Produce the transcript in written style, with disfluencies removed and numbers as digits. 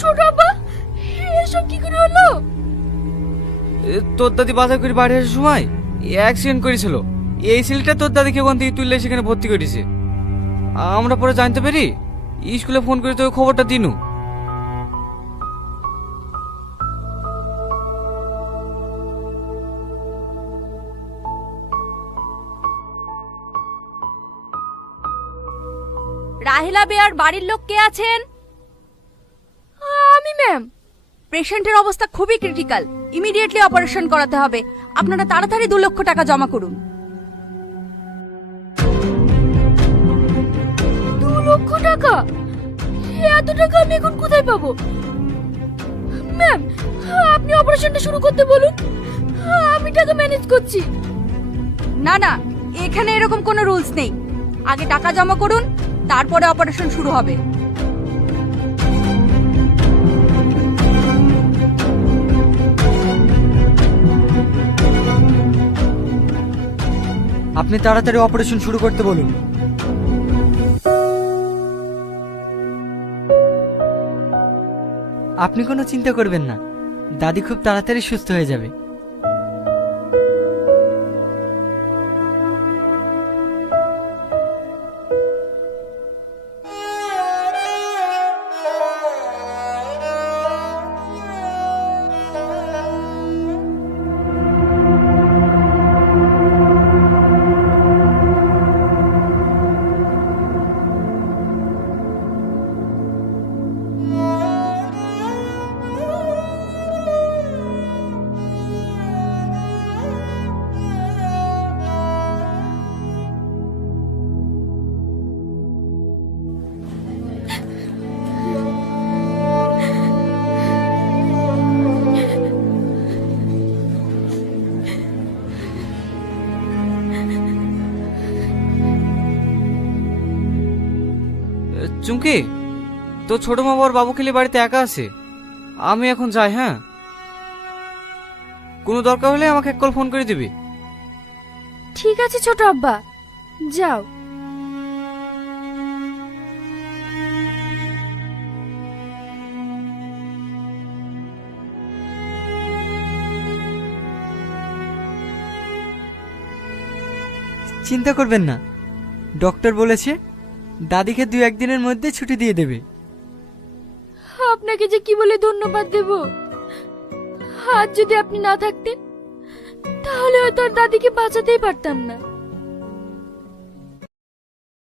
ছোট আব্বা, এসব কি করে হলো? তোর দাদি বাজার করে বাড়ি আসার সময় অ্যাক্সিডেন্ট করেছিল। এই ছেলেটা তোর দাদিকে ওখান থেকে তুললে সেখানে ভর্তি করেছে। আমরা পরে জানতে পারি, স্কুলে ফোন করে তোকে খবরটা দিনু। রাহেলা বেয়ার বাড়ির লোক কে আছেন? আমি ম্যাম। পেশেন্টের অবস্থা খুবই ক্রিটিক্যাল, ইমিডিয়েটলি অপারেশন করাতে হবে। আপনারা তাড়াতাড়ি 2 লক্ষ টাকা জমা করুন। 2 লক্ষ টাকা? এত টাকা আমি এখন কোথায় পাবো? ম্যাম, আপনি অপারেশনটা শুরু করতে বলুন, আমি টাকা ম্যানেজ করছি। না না, এখানে এরকম কোনো রুলস নেই। আগে টাকা জমা করুন, তারপরে অপারেশন শুরু হবে। আপনি তাড়াতাড়ি অপারেশন শুরু করতে বলুন। আপনি কোনো চিন্তা করবেন না, দাদি খুব তাড়াতাড়ি সুস্থ হয়ে যাবে। চুমকি, তোর ছোট মা আর বাবু খেলে বাড়িতে একা আছে। আমি এখন যাই। হ্যাঁ, কোনো দরকার হলে আমাকে এক কল ফোন করে দিবি। ঠিক আছে ছোট আব্বা, যাও। চিন্তা করবেন না, ডক্টর বলেছে দাদিকে 2-1 দিনের মধ্যে ছুটি দিয়ে দেবে। আপনাকে যে কি বলে ধন্যবাদ দেব। আজ যদি আপনি না থাকতেন, তাহলে হয়তো আর দাদিকে বাঁচাতেই পারতাম না।